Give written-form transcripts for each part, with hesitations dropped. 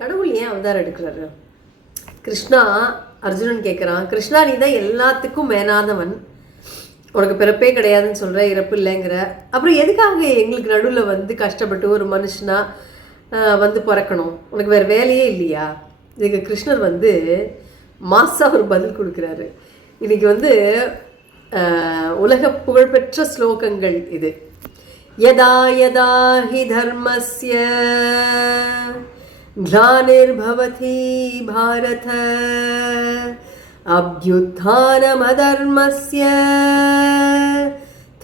கடவுள் ஏன் அவதாரம் எடுக்கிறாரு? கிருஷ்ணா அர்ஜுனன் கேட்குறான், கிருஷ்ணா நீ தான் எல்லாத்துக்கும் மேலானவன், உனக்கு பிறப்பே கிடையாதுன்னு சொல்கிற, இறப்பு இல்லைங்கிற, அப்புறம் எதுக்காக எங்களுக்கு நடுவில் வந்து கஷ்டப்பட்டு ஒரு மனுஷனா வந்து பிறக்கணும்? உனக்கு வேறு வேலையே இல்லையா? இதுக்கு கிருஷ்ணர் வந்து மாசாக ஒரு பதில் கொடுக்குறாரு. இன்னைக்கு வந்து உலக புகழ்பெற்ற ஸ்லோகங்கள் இது. யதா யதா ஹி தர்மஸ்ய க்ளானிர்பவதி பாரத அப்யுத்தானம் அதர்மஸ்ய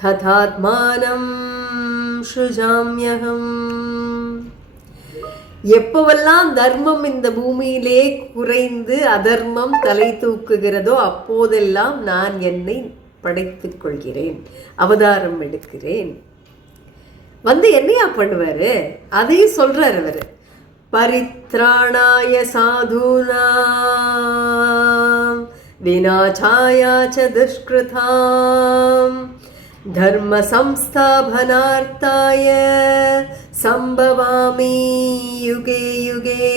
ததாத்மானம் ஸ்ருஜாம்யஹம். எப்பவெல்லாம் தர்மம் இந்த பூமியிலே குறைந்து அதர்மம் தலை தூக்குகிறதோ அப்போதெல்லாம் நான் என்னை படைத்துக் கொள்கிறேன், அவதாரம் எடுக்கிறேன். வந்து என்னையா பண்ணுவாரு? அதையும் சொல்றாரு அவரு. பரித்ராணாய சாதுனாம் விநாசாய ச துஷ்கிருதாம் தர்ம சம்ஸ்தாபனார்த்தாய சம்பவாமி யுகே யுகே.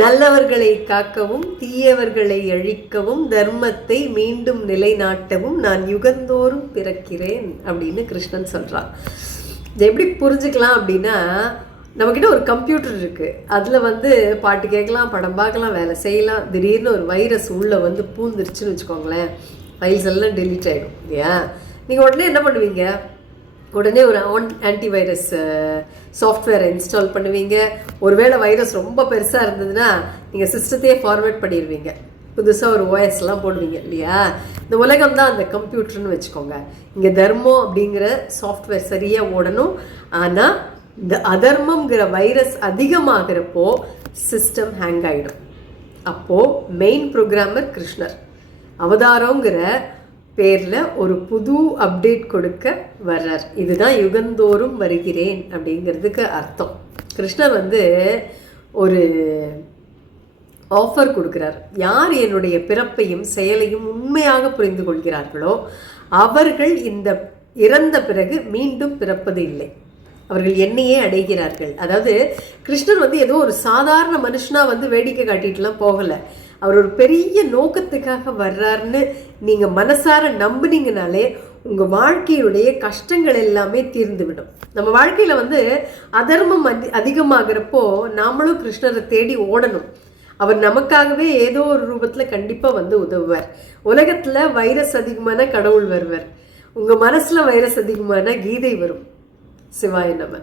நல்லவர்களை காக்கவும் தீயவர்களை அழிக்கவும் தர்மத்தை மீண்டும் நிலைநாட்டவும் நான் யுகந்தோறும் பிறக்கிறேன் அப்படின்னு கிருஷ்ணன் சொல்கிறான். இதை எப்படி புரிஞ்சுக்கலாம் அப்படின்னா, நம்மக்கிட்ட ஒரு கம்ப்யூட்டர் இருக்குது, அதில் வந்து பாட்டு கேட்கலாம், படம் பார்க்கலாம், வேலை செய்யலாம். திடீர்னு ஒரு வைரஸ் உள்ளே வந்து பூந்துருச்சுன்னு வச்சுக்கோங்களேன், ஃபைல்ஸ் எல்லாம் டெலீட் ஆகிடும் இல்லையா? நீங்கள் உடனே என்ன பண்ணுவீங்க? உடனே ஒரு ஆன்டிவைரஸ் சாஃப்ட்வேரை இன்ஸ்டால் பண்ணுவீங்க. ஒருவேளை வைரஸ் ரொம்ப பெருசாக இருந்ததுன்னா நீங்கள் சிஸ்டத்தையே ஃபார்வேர்ட் பண்ணிடுவீங்க, புதுசாக ஒரு ஓஎஸ்லாம் போடுவீங்க இல்லையா? இந்த உலகம் தான் அந்த கம்ப்யூட்டர்னு வச்சுக்கோங்க. இங்கே தர்மம் அப்படிங்கிற சாஃப்ட்வேர் சரியாக ஓடணும். ஆனால் இந்த அதர்மங்கிற வைரஸ் அதிகமாகிறப்போ சிஸ்டம் ஹேங் ஆகிடும். அப்போது மெயின் ப்ரோக்ராமர் கிருஷ்ணர் அவதாரங்கிற பேரில் ஒரு புது அப்டேட் கொடுக்க வர்றார். இதுதான் யுகந்தோறும் வருகிறேன் அப்படிங்கிறதுக்கு அர்த்தம். கிருஷ்ணர் வந்து ஒரு ஆஃபர் கொடுக்குறார். யார் என்னுடைய பிறப்பையும் செயலையும் உண்மையாக புரிந்து கொள்கிறார்களோ அவர்கள் இந்த இறந்த பிறகு மீண்டும் பிறப்பது இல்லை, அவர்கள் என்னையே அடைகிறார்கள். அதாவது கிருஷ்ணர் வந்து ஏதோ ஒரு சாதாரண மனுஷனாக வந்து வேடிக்கை காட்டிட்டுலாம் போகலை. அவர் ஒரு பெரிய நோக்கத்துக்காக வர்றாருன்னு நீங்கள் மனசார நம்புனீங்கனாலே உங்கள் வாழ்க்கையுடைய கஷ்டங்கள் எல்லாமே தீர்ந்துவிடும். நம்ம வாழ்க்கையில் வந்து அதர்மம் அதிகமாகிறப்போ நாமளும் கிருஷ்ணரை தேடி ஓடணும். அவர் நமக்காகவே ஏதோ ஒரு ரூபத்தில் கண்டிப்பாக வந்து உதவுவார். உலகத்தில் வைரஸ் அதிகமான கடவுள் வருவார், உங்கள் மனசில் வைரஸ் அதிகமான கீதை வரும். சிவாய நம.